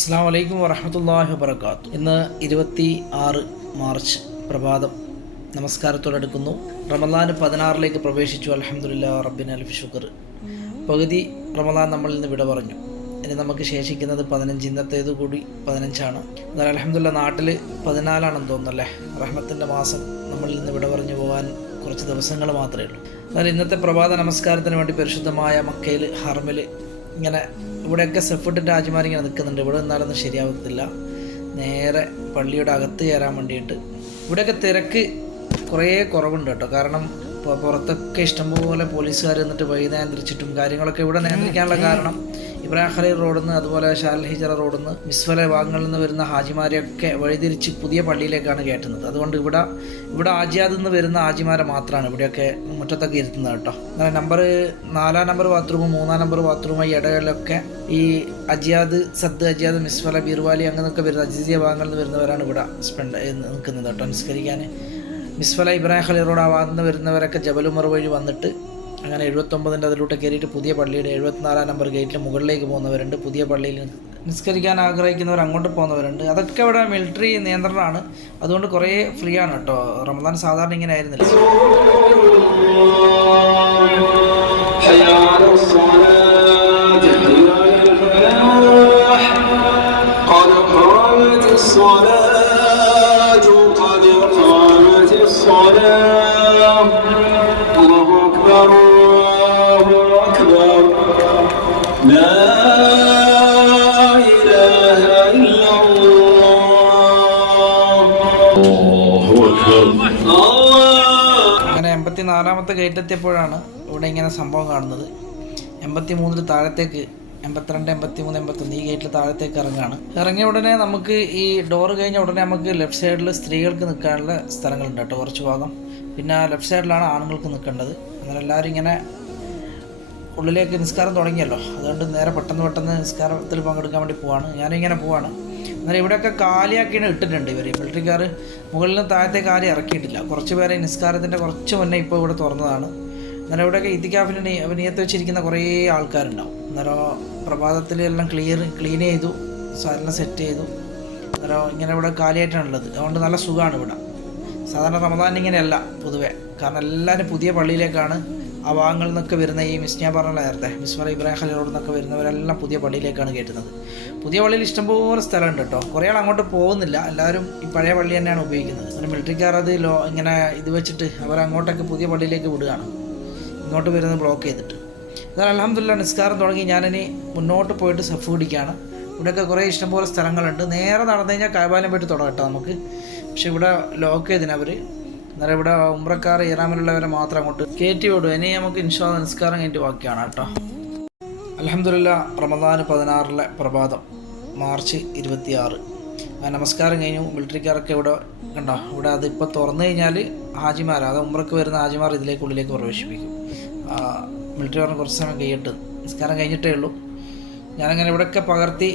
അസ്സലാമു അലൈക്കും വറഹ്മത്തുള്ളാഹി വബറകാത്തു. ഇന്ന് 26 മാർച്ച് പ്രഭാതം നമസ്കാരത്തോടടുക്കുന്നു. റമദാൻ 16ലേക്ക് പ്രവേശിച്ചു. അൽഹംദുലില്ലാ റബ്ബിന അൽഫ് ശുക്ർ. പകുതി റമദാൻ നമ്മളിൽ നിന്ന് വിട പറഞ്ഞു. ഇനി നമുക്ക് ശേഷിക്കുന്നത് 15. ഇന്നത്തേത് കൂടി 15ആണ്. എന്നാൽ അൽഹംദുലില്ലാ നാട്ടിൽ 14ആണെന്ന് തോന്നുന്നല്ലേ. റഹ്മത്തിൻ്റെ മാസം നമ്മളിൽ നിന്ന് വിട പറഞ്ഞു പോകാൻ കുറച്ച് ദിവസങ്ങൾ മാത്രമേ ഉള്ളൂ. എന്നാൽ ഇന്നത്തെ പ്രഭാത നമസ്കാരത്തിന് വേണ്ടി പരിശുദ്ധമായ മക്കയിൽ ഹറമിൽ ഇങ്ങനെ ഇവിടെയൊക്കെ സെഫിട്ടിൻ്റെ ഹാജിമാരിങ്ങനെ നിൽക്കുന്നുണ്ട്. ഇവിടെ നിന്നാലൊന്നും ശരിയാവത്തില്ല. നേരെ പള്ളിയുടെ അകത്ത് കയറാൻ വേണ്ടിയിട്ട് ഇവിടെയൊക്കെ തിരക്ക് കുറേ കുറവുണ്ട് കേട്ടോ. കാരണം ഇപ്പോൾ പുറത്തൊക്കെ ഇഷ്ടംപോലെ പോലീസുകാർ നിന്നിട്ട് വഴി നിയന്ത്രിച്ചിട്ടും കാര്യങ്ങളൊക്കെ ഇവിടെ നിയന്ത്രിക്കാനുള്ള കാരണം ഇബ്രാഹിം ഖലീൽ റോഡിൽ നിന്ന് അതുപോലെ ഷാൽ ഹിജറ റോഡിൽ നിന്ന് മിസ്ഫല ഭാഗങ്ങളിൽ നിന്ന് വരുന്ന ഹാജിമാരെയൊക്കെ വഴിതിരിച്ച് പുതിയ പള്ളിയിലേക്കാണ് കയറ്റുന്നത്. അതുകൊണ്ട് ഇവിടെ ആജിയാദിൽ നിന്ന് വരുന്ന ഹാജിമാരെ മാത്രമാണ് ഇവിടെയൊക്കെ മുറ്റത്തൊക്കെ ഇരുത്തുന്നത് കേട്ടോ. അങ്ങനെ 4 നമ്പർ ബാത്റൂമും 3 നമ്പർ ബാത്റൂമും ഈ ഇടകളിലൊക്കെ ഈ അജിയാദ് അജിയാദ് മിസ്ഫല ബീർവാലി അങ്ങനെയൊക്കെ വരുന്ന അജിസിയ ഭാഗങ്ങളിൽ നിന്ന് വരുന്നവരാണ് ഇവിടെ നിൽക്കുന്നത് കേട്ടോ നിസ്കരിക്കാൻ. മിസ്ഫല ഇബ്രാഹിം ഖലീൽ റോഡ് ആ ഭാഗത്ത് നിന്ന് വരുന്നവരൊക്കെ ജബലുമർ വഴി വന്നിട്ട് അങ്ങനെ 79ൻ്റെ അതിലൂടെ കയറിയിട്ട് പുതിയ പള്ളിയുടെ 74 നമ്പർ ഗേറ്റിൽ മുകളിലേക്ക് പോകുന്നവരുണ്ട്. പുതിയ പള്ളിയിൽ നിസ്കരിക്കാൻ ആഗ്രഹിക്കുന്നവർ അങ്ങോട്ട് പോകുന്നവരുണ്ട്. അതൊക്കെ ഇവിടെ മിലിറ്ററി നിയന്ത്രണമാണ്. അതുകൊണ്ട് കുറേ ഫ്രീ ആണ് കേട്ടോ. റമദാൻ സാധാരണ ഇങ്ങനെ ആയിരുന്നില്ല. അങ്ങനെ 84ാമത്തെ ഗേറ്റ് എത്തിയപ്പോഴാണ് ഇവിടെ ഇങ്ങനെ സംഭവം കാണുന്നത്. 83 താഴത്തേക്ക് 82, 83, 81 ഈ ഗേറ്റിൽ താഴത്തേക്ക് ഇറങ്ങുകയാണ്. ഇറങ്ങിയ ഉടനെ നമുക്ക് ഈ ഡോറ് കഴിഞ്ഞ ഉടനെ നമുക്ക് ലെഫ്റ്റ് സൈഡിൽ സ്ത്രീകൾക്ക് നിൽക്കാനുള്ള സ്ഥലങ്ങളുണ്ട് കേട്ടോ, കുറച്ച് ഭാഗം. പിന്നെ ലെഫ്റ്റ് സൈഡിലാണ് ആണുങ്ങൾക്ക് നിൽക്കേണ്ടത്. അങ്ങനെ എല്ലാവരും ഇങ്ങനെ ഉള്ളിലേക്ക് നിസ്കാരം തുടങ്ങിയല്ലോ, അതുകൊണ്ട് നേരെ പെട്ടെന്ന് നിസ്കാരത്തിൽ പങ്കെടുക്കാൻ വേണ്ടി പോവാണ്. ഞാനിങ്ങനെ പോവാണ്. എന്നാൽ ഇവിടെയൊക്കെ കാലിയാക്കിയാണ് ഇട്ടിട്ടുണ്ട് ഇവർ മിലിറ്ററിക്കാർ. മുകളിൽ നിന്ന് താഴത്തെ കാലി ഇറക്കിയിട്ടില്ല. കുറച്ച് പേരെ നിസ്കാരത്തിൻ്റെ കുറച്ച് മുന്നേ ഇപ്പോൾ ഇവിടെ തുറന്നതാണ്. അന്നേരം ഇവിടെയൊക്കെ ഇത്തിക്കാഫിന് നിയത്ത് വെച്ചിരിക്കുന്ന കുറേ ആൾക്കാരുണ്ടാവും. അന്നേരം പ്രഭാതത്തിൽ എല്ലാം ക്ലീൻ ചെയ്തു, എല്ലാം സെറ്റ് ചെയ്തു. അന്നേരം ഇങ്ങനെ ഇവിടെ കാലിയായിട്ടാണുള്ളത്. അതുകൊണ്ട് നല്ല സുഖമാണ് ഇവിടെ. സാധാരണ റമദാൻ ഇങ്ങനെയല്ല പൊതുവെ. കാരണം എല്ലാവരും പുതിയ പള്ളിയിലേക്കാണ് ആ ഭാഗങ്ങളിൽ നിന്നൊക്കെ വരുന്ന ഈ ഞാൻ പറഞ്ഞ നേരത്തെ മിസ്ഫല ഇബ്രാഹിം ഖലീൽ റോഡിൽ നിന്നൊക്കെ വരുന്നവരെല്ലാം പുതിയ പള്ളിയിലേക്കാണ് കയറ്റുന്നത്. പുതിയ പള്ളിയിൽ ഇഷ്ടംപോലെ സ്ഥലമുണ്ട് കേട്ടോ. കുറേ ആൾ അങ്ങോട്ട് പോകുന്നില്ല, എല്ലാവരും ഈ പഴയ പള്ളി തന്നെയാണ് ഉപയോഗിക്കുന്നത്. പിന്നെ മിലിറ്ററിക്കാർ അത് ഇങ്ങനെ ഇത് വെച്ചിട്ട് അവരങ്ങോട്ടൊക്കെ പുതിയ പള്ളിയിലേക്ക് വിടുകയാണ്, ഇങ്ങോട്ട് വരുന്നത് ബ്ലോക്ക് ചെയ്തിട്ട്. എന്നാൽ അൽഹംദുലില്ലാ നിസ്കാരം തുടങ്ങി. ഞാനിനി മുന്നോട്ട് പോയിട്ട് സഫ് പിടിക്കുകയാണ്. ഇവിടെയൊക്കെ കുറേ ഇഷ്ടംപോലെ സ്ഥലങ്ങളുണ്ട്. നേരെ നടന്നു കഴിഞ്ഞാൽ കാബാലയം പോയിട്ട് തുടങ്ങാം കേട്ടോ നമുക്ക്. പക്ഷെ ഇവിടെ ലോക്ക് ചെയ്തിനവർ. അന്നേരം ഇവിടെ ഉംറക്കാർ ഇറാമിലുള്ളവരെ മാത്രം അങ്ങോട്ട് കയറ്റി വിടും. ഇനി നമുക്ക് ഇൻഷാ അല്ലാഹ് നിസ്കാരം കഴിഞ്ഞിട്ട് ബാക്കിയാണ് കേട്ടോ. അൽഹംദുലില്ലാ റമദാൻ 16 പ്രഭാതം മാർച്ച് 26. നമസ്കാരം കഴിഞ്ഞു. മിലിറ്ററിക്കാരൊക്കെ ഇവിടെ കണ്ടോ, ഇവിടെ അതിപ്പോൾ തുറന്നു കഴിഞ്ഞാൽ ഹാജിമാർ, അത് ഉംറക്ക് വരുന്ന ഹാജിമാർ ഉള്ളിലേക്ക് പ്രവേശിപ്പിക്കും. മിലിറ്ററി പറഞ്ഞ് കുറച്ച് സമയം കഴിയട്ട്, നിസ്കാരം കഴിഞ്ഞിട്ടേ ഉള്ളൂ. ഞാനങ്ങനെ ഇവിടെയൊക്കെ പകർത്തി.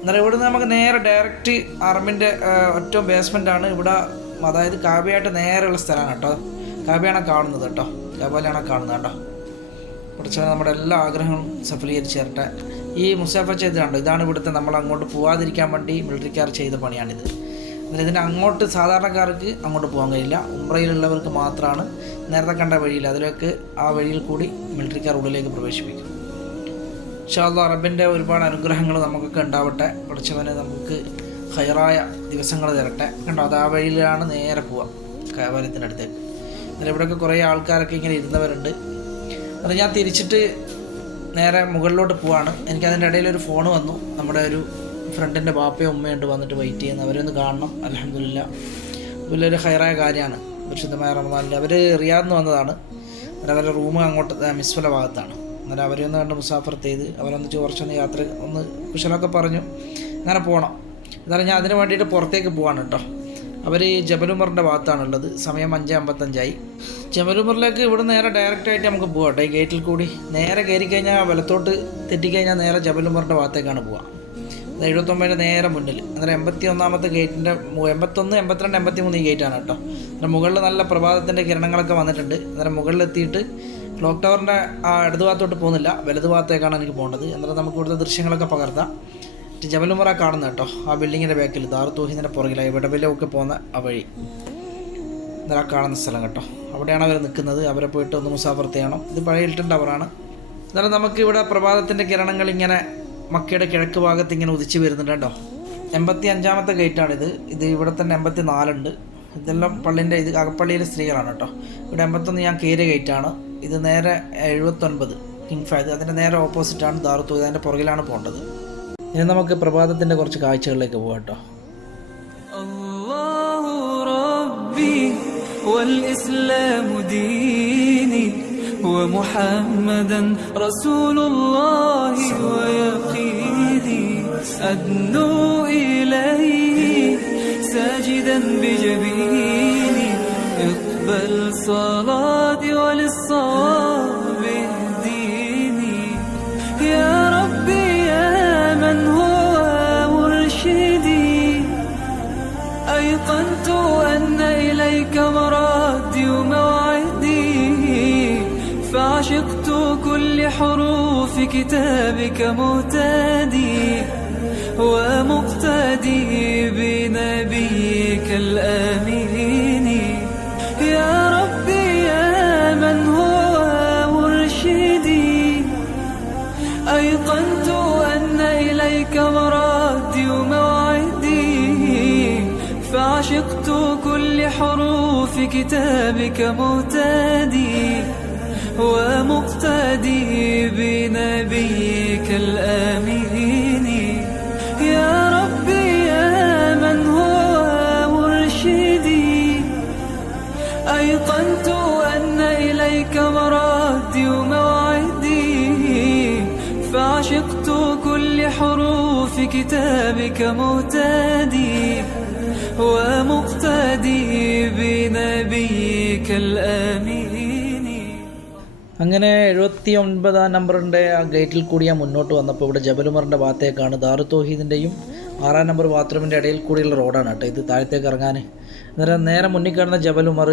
അന്നേരം ഇവിടെ നിന്ന് നമുക്ക് നേരെ ഡയറക്റ്റ് ആർമിൻ്റെ ഏറ്റവും ബേസ്മെൻറ്റാണ് ഇവിടെ. അതായത് കാബയായിട്ട് നേരെയുള്ള സ്ഥലമാണ് കേട്ടോ. കാബയാണ് കാണുന്നത് കേട്ടോ, കാബയിലാണ് കാണുന്നത് കേട്ടോ. കുറച്ച് നമ്മുടെ എല്ലാ ആഗ്രഹങ്ങളും സഫലീകരിച്ച് തരട്ടെ. ഈ മുസാഫ ചെയ്ത് കണ്ടോ, ഇതാണ് ഇവിടുത്തെ നമ്മൾ അങ്ങോട്ട് പോകാതിരിക്കാൻ വേണ്ടി മിലിറ്ററിക്കാർ ചെയ്ത പണിയാണിത്. എന്നാൽ ഇതിന് അങ്ങോട്ട് സാധാരണക്കാർക്ക് അങ്ങോട്ട് പോകാൻ കഴിയില്ല, ഉംറയിലുള്ളവർക്ക് മാത്രമാണ്. നേരത്തെ കണ്ട വഴിയിൽ അതിലേക്ക് ആ വഴിയിൽ കൂടി മിലിറ്ററിക്കാർ ഉള്ളിലേക്ക് പ്രവേശിപ്പിക്കും. ഇൻഷാ അല്ലാഹ് റബ്ബിൻ്റെ ഒരുപാട് അനുഗ്രഹങ്ങൾ നമുക്കൊക്കെ ഉണ്ടാവട്ടെ. പഠിച്ചവനെ നമുക്ക് ഹൈറായ ദിവസങ്ങൾ തരട്ടെ. കണ്ടോ, അത് ആ വഴിയിലാണ് നേരെ പോവുക കാബാലയത്തിൻ്റെ അടുത്തേക്ക്. എന്നാൽ ഇവിടെയൊക്കെ കുറേ ആൾക്കാരൊക്കെ ഇങ്ങനെ ഇരുന്നവരുണ്ട്. അത് ഞാൻ തിരിച്ചിട്ട് നേരെ മുകളിലോട്ട് പോവാണ്. എനിക്കതിൻ്റെ ഇടയിൽ ഒരു ഫോൺ വന്നു. നമ്മുടെ ഒരു ഫ്രണ്ടിൻ്റെ ബാപ്പയും ഉമ്മയുണ്ട് വന്നിട്ട് വെയിറ്റ് ചെയ്യുന്നത്. അവരൊന്ന് കാണണം. അൽഹംദുലില്ലാ വലിയൊരു ഹൈറായ കാര്യമാണ് പരിശുദ്ധമായ റമദാനിൽ. അവർ റിയാദിൽ നിന്ന് വന്നതാണ്. അവരുടെ റൂം അങ്ങോട്ട് മിസ്ഫല ഭാഗത്താണ്. അന്നേരം അവരെയൊന്ന് കണ്ട് മുസാഫർത്ത് ചെയ്ത് അവരൊന്ന് കുറച്ചൊന്ന് യാത്ര ഒന്ന് കുശലമൊക്കെ പറഞ്ഞു അങ്ങനെ പോകണം. എന്നാലും ഞാൻ അതിന് വേണ്ടിയിട്ട് പുറത്തേക്ക് പോവാണ് കേട്ടോ. അവർ ജബലുമറിൻ്റെ ഭാഗത്താണുള്ളത്. സമയം 5:55. ജബലുമറിലേക്ക് ഇവിടെ നേരെ ഡയറക്റ്റായിട്ട് നമുക്ക് പോകാം കേട്ടോ. ഈ ഗേറ്റിൽ കൂടി നേരെ കയറി കഴിഞ്ഞാൽ വലത്തോട്ട് തെറ്റിക്കഴിഞ്ഞാൽ നേരെ ജബലുമറിൻ്റെ ഭാഗത്തേക്കാണ് പോവുക. 79 നേരെ മുന്നിൽ. അന്നേരം 81ാമത്തെ ഗേറ്റിൻ്റെ 81, 82, 83 ഈ ഗേറ്റാണ് കേട്ടോ. അന്നേരം മുകളിൽ നല്ല പ്രഭാതത്തിൻ്റെ കിരണങ്ങളൊക്കെ വന്നിട്ടുണ്ട്. അന്നേരം മുകളിലെത്തിയിട്ട് ക്ലോക്ക് ടവറിൻ്റെ ആ ഇടത് ഭാഗത്തോട്ട് പോകുന്നില്ല, വലത് ഭാഗത്തേക്കാണ് എനിക്ക് പോകേണ്ടത്. എന്നിട്ട് നമുക്ക് ഇവിടുത്തെ ദൃശ്യങ്ങളൊക്കെ പകർത്താം. ജബലുമറ കാണുന്നത് കേട്ടോ, ആ ബിൽഡിങ്ങിൻ്റെ ബാക്കിൽ ദാറു തൗഹീദിൻ്റെ പുറകിലായി വിടവിലൊക്കെ പോകുന്ന ആ വഴി, ഇന്നലെ കാണുന്ന സ്ഥലം കേട്ടോ. അവിടെയാണ് അവർ നിൽക്കുന്നത്. അവരെ പോയിട്ട് ഒന്ന് മുസാഫർത്ത് ചെയ്യണം. ഇത് പഴയ ഹിൽട്ടൺ ടവറാണ്. എന്നാലും നമുക്ക് ഇവിടെ പ്രഭാതത്തിൻ്റെ കിരണങ്ങൾ ഇങ്ങനെ മക്കയുടെ കിഴക്ക് ഭാഗത്ത് ഇങ്ങനെ ഉദിച്ച് വരുന്നുണ്ട് കേട്ടോ. 85ാമത്തെ ഗേറ്റാണിത്. ഇത് ഇവിടെ തന്നെ 84 ഉണ്ട്. ഇതെല്ലാം പള്ളിൻ്റെ ഇത് അകപ്പള്ളിയിലെ സ്ത്രീകളാണ് കേട്ടോ. ഇവിടെ 81 ഞാൻ കയറിയ ഗേറ്റാണ്. ഇത് നേരെ 79 കിങ് ഫഹദ്, അതിൻ്റെ നേരെ ഓപ്പോസിറ്റാണ് ദാറു തൗഹീദ്, അതിൻ്റെ പുറകിലാണ് പോകേണ്ടത്. ഇനി നമുക്ക് പ്രഭാതത്തിൻ്റെ കുറച്ച് കാഴ്ചകളിലേക്ക് പോകാം കേട്ടോ. والإسلام ديني ومحمدا رسول الله ويقيني أدنو إليه ساجدا بجبيني اقبل صلاتي وللصواب اهديني يا ربي يا من هو مرشدي أيقنت أن إليك مرادي وموعدي فعشقت كل حروف كتابك مهتدي ومقتدي بنبيك الآمين يا ربي يا من هو مرشدي أيقنت أن إليك مرادي وموعدي فعشقت كل حروف كتابك مهتدي ومقتدي بنبيك الآمين يا ربي يا من هو مرشدي أيقنت أن إليك مرادي وموعدي فعشقت كل حروف كتابك مهتدي ومقتدي بنبيك الآمين. അങ്ങനെ 79 നമ്പറിൻ്റെ ആ ഗേറ്റിൽ കൂടി ഞാൻ മുന്നോട്ട് വന്നപ്പോൾ ഇവിടെ ജബലുമറിൻ്റെ ഭാഗത്തേക്കാണ് ദാറു തൗഹീദിൻ്റെയും 6 നമ്പർ ബാത്റൂമിൻ്റെ ഇടയിൽ കൂടിയുള്ള റോഡാണ് കേട്ടോ ഇത് താഴത്തേക്ക് ഇറങ്ങാൻ. അന്നേരം നേരെ മുന്നിൽ കാണുന്ന ജബലുമർ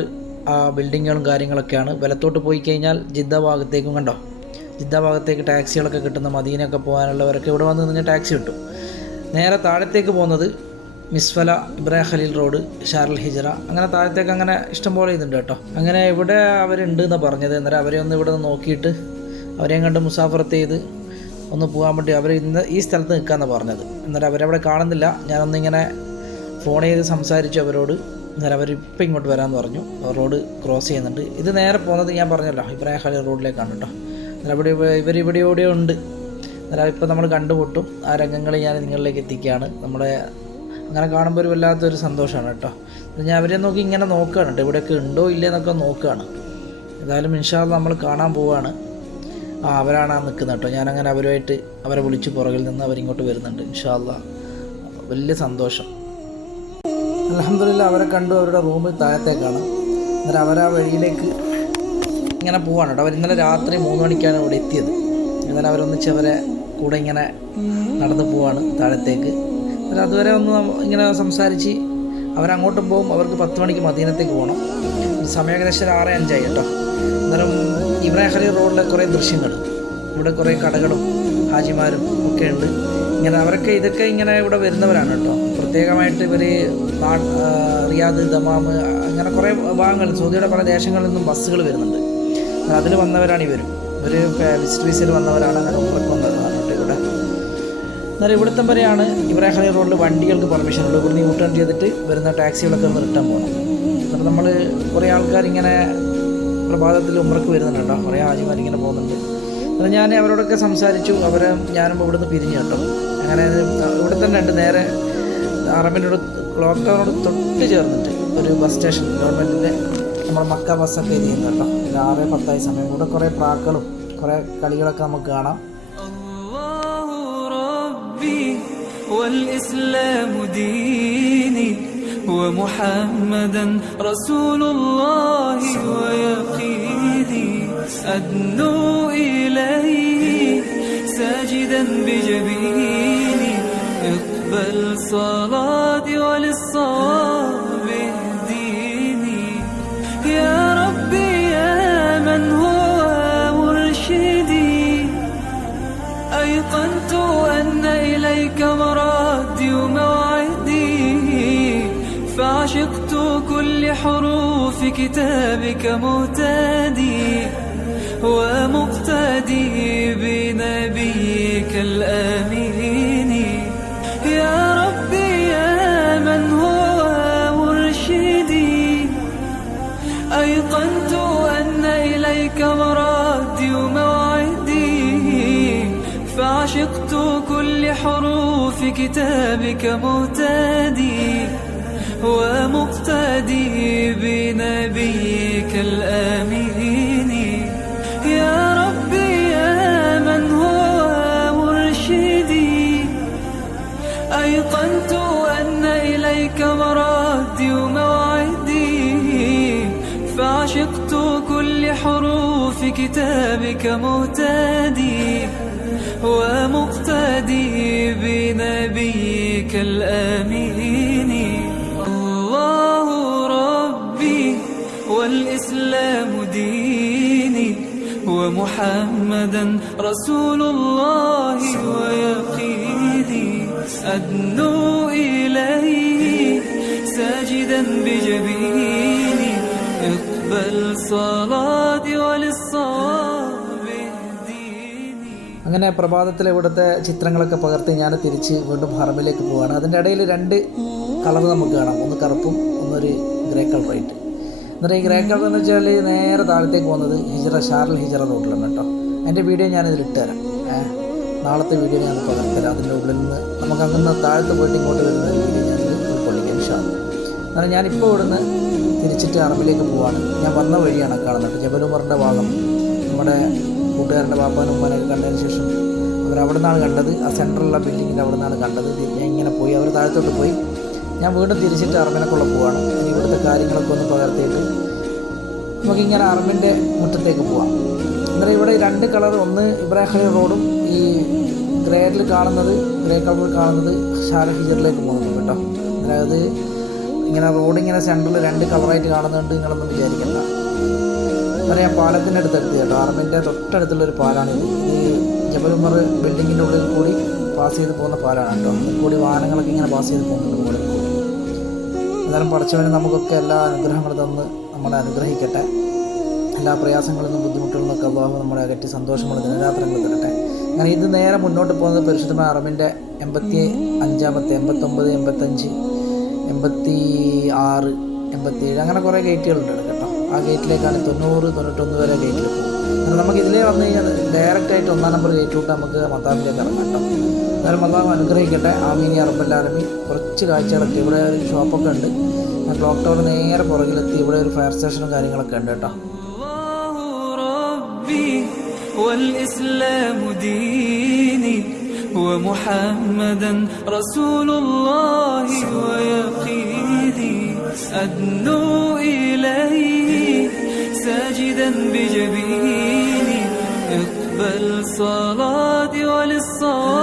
ആ ബിൽഡിങ്ങുകളും കാര്യങ്ങളൊക്കെയാണ്. വലത്തോട്ട് പോയി കഴിഞ്ഞാൽ ജിദ്ദ ഭാഗത്തേക്കും കണ്ടോ, ജിദ്ദ ഭാഗത്തേക്ക് ടാക്സികളൊക്കെ കിട്ടുന്ന, മദീനയൊക്കെ പോകാനുള്ളവരൊക്കെ ഇവിടെ വന്ന് നിന്ന് ടാക്സി കിട്ടും. നേരെ താഴത്തേക്ക് പോകുന്നത് മിസ്ഫല, ഇബ്രാഹിം ഖലീൽ റോഡ്, ഷാറുൽ ഹിജറ, അങ്ങനെ താഴത്തേക്ക് അങ്ങനെ ഇഷ്ടംപോലെ ഇതുണ്ട് കേട്ടോ. അങ്ങനെ ഇവിടെ അവരുണ്ട് എന്നാണ് പറഞ്ഞത്. അന്നേരം അവരെ ഒന്ന് ഇവിടെ നിന്ന് നോക്കിയിട്ട് അവരെയും കണ്ട് മുസാഫറത്ത് ചെയ്ത് ഒന്ന് പോകാൻ വേണ്ടി അവർ ഇന്ന് ഈ സ്ഥലത്ത് നിൽക്കാമെന്നാണ് പറഞ്ഞത്. അന്നേരം അവരവിടെ കാണുന്നില്ല. ഞാനൊന്നിങ്ങനെ ഫോൺ ചെയ്ത് സംസാരിച്ചു അവരോട്. അന്നേരം അവരിപ്പോൾ ഇങ്ങോട്ട് വരാമെന്ന് പറഞ്ഞു. റോഡ് ക്രോസ് ചെയ്യുന്നുണ്ട്. ഇത് നേരെ പോകുന്നത് ഞാൻ പറഞ്ഞല്ലോ ഇബ്രാഹിം ഖലീൽ റോഡിലേക്കാണ് കേട്ടോ. അന്നേരം ഇവരിവിടെ എവിടെയോ ഉണ്ട്. അന്നേരം ഇപ്പോൾ നമ്മൾ കണ്ടുമുട്ടും. ആ രംഗങ്ങൾ ഞാൻ നിങ്ങളിലേക്ക് എത്തിക്കുകയാണ്. നമ്മുടെ അങ്ങനെ കാണുമ്പോൾ ഒരു വല്ലാത്തൊരു സന്തോഷമാണ് കേട്ടോ. ഞാൻ അവരെ നോക്കി ഇങ്ങനെ നോക്കുകയാണ് കേട്ടോ, ഇവിടെയൊക്കെ ഉണ്ടോ ഇല്ലേ എന്നൊക്കെ നോക്കുകയാണ്. ഏതായാലും ഇൻഷാ അല്ലാഹ് നമ്മൾ കാണാൻ പോവുകയാണ്. അവരാണ് ആ നിൽക്കുന്നത് കേട്ടോ. ഞാനങ്ങനെ അവരുമായിട്ട് അവരെ വിളിച്ച് പുറകിൽ നിന്ന് അവരിങ്ങോട്ട് വരുന്നുണ്ട്. ഇൻഷാ അല്ലാഹ് വലിയ സന്തോഷം. അൽഹംദുലില്ലാഹ് അവരെ കണ്ടു. അവരുടെ റൂമിൽ താഴത്തേക്കാണ്. അന്നേരം അവരാ വഴിയിലേക്ക് ഇങ്ങനെ പോവാണ് കേട്ടോ. അവർ ഇന്നലെ രാത്രി 3 മണിക്കാണ് ഇവിടെ എത്തിയത്. എന്നാലും അവരൊന്നിച്ച് അവരെ കൂടെ ഇങ്ങനെ നടന്നു പോവാണ് താഴത്തേക്ക്. അതുവരെ ഒന്ന് ഇങ്ങനെ സംസാരിച്ച് അവരങ്ങോട്ടും പോകും. അവർക്ക് 10 മണിക്ക് മദീനത്തേക്ക് പോകണം. സമയം ഏകദേശം 6:05 കേട്ടോ. അന്നേരം ഇബ്രാഹിം ഖലീൽ റോഡിലെ കുറേ ദൃശ്യങ്ങൾ, ഇവിടെ കുറേ കടകളും ഹാജിമാരും ഒക്കെ ഉണ്ട്. ഇങ്ങനെ അവരൊക്കെ ഇതൊക്കെ ഇങ്ങനെ ഇവിടെ വരുന്നവരാണ് കേട്ടോ. പ്രത്യേകമായിട്ട് ഇവർ റിയാദ്, ദമാം, അങ്ങനെ കുറേ ഭാഗങ്ങൾ, സൗദിയുടെ പല ദേശങ്ങളിൽ നിന്നും ബസ്സുകൾ വരുന്നുണ്ട്. അതിൽ വന്നവരാണ് ഇവരും. ഇവർ വിസിറ്റ് വിസയിൽ വന്നവരാണ്. അങ്ങനെ ഉമ്രക്ക് വന്നവരാണ് കേട്ടോ ഇവിടെ. എന്നാൽ ഇവിടുത്തെ വരെയാണ് ഇബ്രാഹിം ഖലീൽ റോഡിൽ വണ്ടികൾക്ക് പെർമിഷൻ ഉള്ളൂ. ഇവിടുന്ന് യൂ ടേൺ ചെയ്തിട്ട് വരുന്ന ടാക്സികളൊക്കെ ഒന്ന് റിട്ടേൺ പോകണം. അപ്പോൾ നമ്മൾ കുറേ ആൾക്കാരിങ്ങനെ പ്രഭാതത്തിൽ ഉമ്രക്ക് വരുന്നുണ്ടോ, കുറേ ഹാജിമാരിങ്ങനെ പോകുന്നുണ്ട്. അപ്പോൾ ഞാൻ അവരോടൊക്കെ സംസാരിച്ചു. ഞാനും ഇവിടുന്ന് പിരിഞ്ഞു കേട്ടോ. അങ്ങനെ ഇവിടെ തന്നെ ഉണ്ട്, നേരെ അറബിനോട് ക്ലോക്ക് ടവറിനോട് തൊട്ട് ചേർന്നിട്ട് ഒരു ബസ് സ്റ്റേഷൻ, ഗവൺമെൻറ്റിൻ്റെ നമ്മൾ മക്ക ബസ്സൊക്കെ ഇത് ചെയ്യുന്നു കേട്ടോ. ഇത് 6:10 സമയം. ഇവിടെ കുറേ പ്രാക്കളും കുറേ കളികളൊക്കെ നമുക്ക് കാണാം. والإسلام ديني ومحمدا رسول الله ويقيني أدنو إليه ساجدا بجبيني اقبل صلاتي وللصواب اهديني يا ربي يا من هو مرشدي أيقنت أن إليك مرادي حروف كتابك مهتدي ومقتدي بنبيك الآمين. يا ربي يا من هو مرشدي أيقنت أن إليك مرادي وموعدي فعشقت كل حروف كتابك مهتدي ومقتدي بنبيك الآمين. يا ربي يا من هو مرشدي أيقنت أن إليك مرادي وموعدي فعشقت كل حروف كتابك مهتدي ومقتدي بنبيك الآمين. الله ربي والإسلام ديني ومحمدا رسول الله ويقيني أدنو إليه ساجدا بجبيني اقبل صلاتي وللصواب اهديني. അങ്ങനെ പ്രഭാതത്തിലെ ഇവിടുത്തെ ചിത്രങ്ങളൊക്കെ പകർത്തി ഞാൻ തിരിച്ച് വീണ്ടും ഹറമിലേക്ക് പോവുകയാണ്. അതിൻ്റെ ഇടയിൽ രണ്ട് കളർ നമുക്ക് കാണാം, ഒന്ന് കറുപ്പും ഒന്നൊരു ഗ്രേ കളറായിട്ട്. എന്നിട്ട് ഈ ഗ്രേ കളർ എന്ന് വെച്ചാൽ നേരെ താഴത്തേക്ക് പോകുന്നത് ഷാർൽ ഹിജറ റോഡിലാണ് കേട്ടോ. എൻ്റെ വീഡിയോ ഞാനിതിൽ ഇട്ടുതരാം, നാളത്തെ വീഡിയോ ഞാൻ പകർത്തരാം. അതിൻ്റെ ഉള്ളിൽ നിന്ന് നമുക്ക് അങ്ങനെ താഴത്ത് പോയിട്ട് ഇങ്ങോട്ട് വരുന്ന ഒരു വീഡിയോ ഞാനിത് ഉൾക്കൊള്ളിക്കാം ഇൻഷാല്ലാ. എന്നാൽ ഞാനിപ്പോൾ ഇവിടുന്ന് തിരിച്ചിട്ട് ഹറമിലേക്ക് പോവാണ്. ഞാൻ വന്ന വഴിയാണ് കാണുന്നത്, ജബൽ ഉമറിൻ്റെ ഭാഗം. നമ്മുടെ കൂട്ടുകാരൻ്റെ പാപ്പാനും ഉമ്മാനൊക്കെ കണ്ടതിന് ശേഷം അവരവിടെ നിന്നാണ് കണ്ടത്, ആ സെൻട്രലുള്ള ബിൽഡിങ്ങിൻ്റെ അവിടെ നിന്നാണ് കണ്ടത്. ഞാൻ ഇങ്ങനെ പോയി, അവർ താഴത്തോട്ട് പോയി. ഞാൻ വീണ്ടും തിരിച്ചിട്ട് അറമിനെക്കുള്ള പോവാണ്. ഇനി ഇവിടുത്തെ കാര്യങ്ങളൊക്കെ ഒന്ന് പകർത്തിയിട്ട് നമുക്കിങ്ങനെ അറമിൻ്റെ മുറ്റത്തേക്ക് പോവാം. അന്നേരം ഇവിടെ രണ്ട് കളർ, ഒന്ന് ഇബ്രാഹിം ഖലീൽ റോഡും ഈ ഗ്രേ കളറിൽ കാണുന്നത് ഷാർൽ ഹിജറിലേക്ക് പോകുന്നുണ്ട് കേട്ടോ. അതായത് ഇങ്ങനെ റോഡിങ്ങനെ സെൻറ്ററിൽ രണ്ട് കളറായിട്ട് കാണുന്നുണ്ട്, നിങ്ങളൊന്നും വിചാരിക്കണ്ട. അന്നേരം ഞാൻ പാലത്തിൻ്റെ അടുത്തെത്തി കേട്ടോ. അറമിൻ്റെ തൊട്ടടുത്തുള്ളൊരു പാലാണിത്. ഈ ജബൽ ഉമർ ബിൽഡിങ്ങിൻ്റെ ഉള്ളിൽ കൂടി പാസ് ചെയ്ത് പോകുന്ന പാലാണ് കേട്ടോ. അതിൽ കൂടി വാഹനങ്ങളൊക്കെ ഇങ്ങനെ പാസ് ചെയ്ത് പോകുന്നുണ്ട് മുകളിൽ കൂടി. അന്നേരം പഠിച്ചവന് നമുക്കൊക്കെ എല്ലാ അനുഗ്രഹങ്ങളും തന്ന് നമ്മളെ അനുഗ്രഹിക്കട്ടെ. എല്ലാ പ്രയാസങ്ങളിൽ നിന്നും ബുദ്ധിമുട്ടുകളിൽ നിന്നൊക്കെ അല്ലാഹു നമ്മളെ അകറ്റി സന്തോഷമുള്ള ദിനരാത്രങ്ങൾ തരട്ടെ. അങ്ങനെ ഇത് നേരെ മുന്നോട്ട് പോകുന്നത് പരിശുദ്ധമായ അറമിൻ്റെ 85, 89, 85, 86, 87 അങ്ങനെ കുറേ ഗേറ്റുകളുണ്ട് കേട്ടോ. ആ ഗേറ്റിലേക്കാണ് 90, 91 വരെ ഗേറ്റിൽ പോകും. അങ്ങനെ നമുക്ക് ഇതിലേ വന്നു കഴിഞ്ഞാൽ ഡയറക്റ്റായിട്ട് 1-ാം നമ്പർ ഗേറ്റ് വിട്ട് നമുക്ക് മത്താമിലേക്ക് ഇറങ്ങാം കേട്ടോ. എന്നാലും അല്ലാഹു അനുഗ്രഹിക്കട്ടെ. ആമീൻ യാ റബ്ബൽ ആലമീൻ. കുറച്ച് കാഴ്ചകളൊക്കെ, ഇവിടെ ഒരു ഷോപ്പൊക്കെ ഉണ്ട്. ഞാൻ ക്ലോക്ക് ടവർ നേരെ പുറകിലെത്തി. ഇവിടെ ഒരു ഫയർ സ്റ്റേഷനും കാര്യങ്ങളൊക്കെ ഉണ്ട് കേട്ടോ. والإسلام ديني ومحمدا رسول الله ويقيني أدنو إليه ساجدا بجبيني اقبل صلاتي وللصلاة